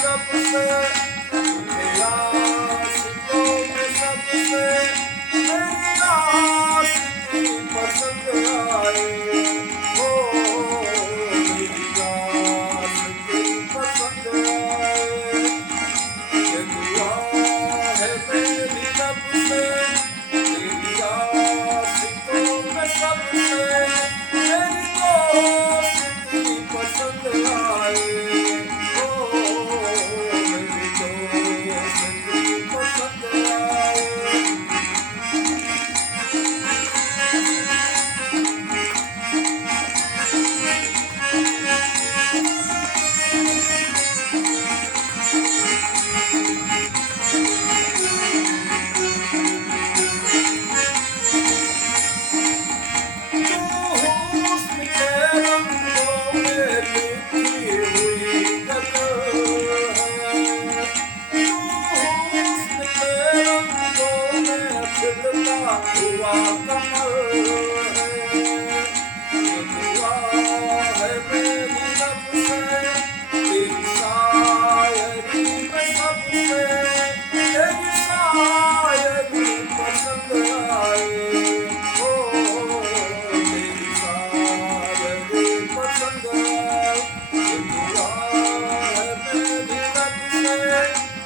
सबसे मेरी आशिकों में सबसे मेरी आशिकी पसंद आए। ओ मेरी आशिकी पसंद आए। ये दुआ है मेरी रब से तेरी आशिकों में सबसे मेरी दोस्ती पसंद आए। ओ मेरी दोस्ती पसंद आए। हुआ कमल है। ये दुआ है मेरी रब से तेरी शायरी में सबसे तेरी शायरी पसंद आए। ओ तेरी शायरी पसंद आए। ये दुआ है मेरी रब से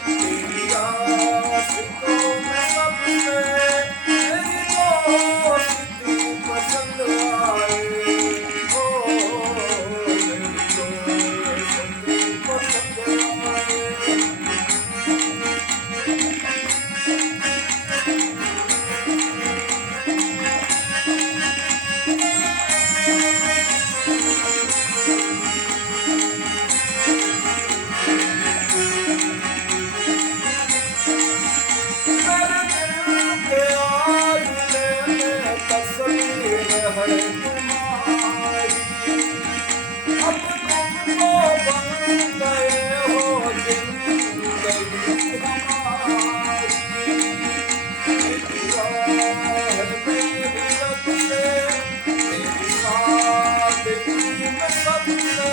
तेरी आशिकों में सबसे मेरी दोस्ती पसंद आए। ओ मेरी दोस्ती पसंद आए। मेरे दिल के आईने में तस्वीर है तुम्हारी। अब तुम तो बन गए हो जिंदगी हमारी। ये दुआ है मेरी रब से तेरी सादगी में सबसे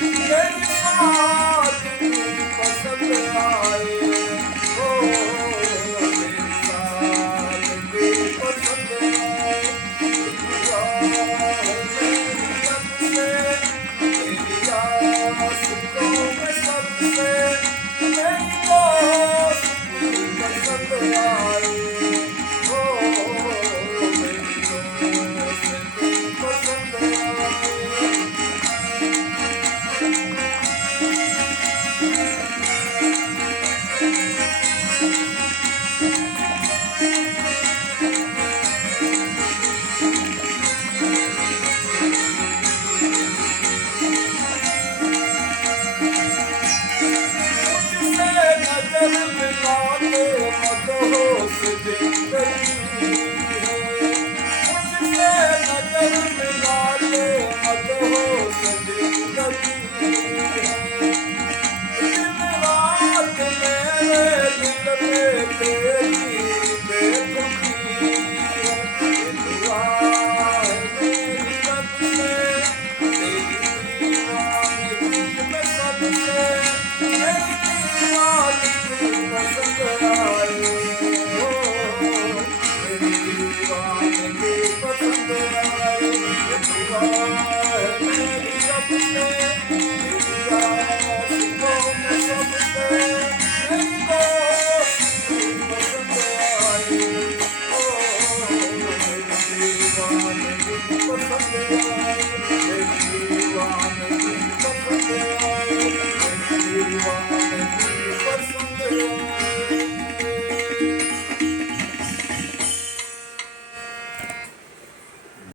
तेरी सादगी पसंद आए। ओ तेरी सादगी पसंद आए। ये दुआ है मेरी रब से तेरी आशिकों में सबसे मेरी दोस्ती पसंद आए। ओ मेरी दोस्ती पसंद आए। मुझसे नजर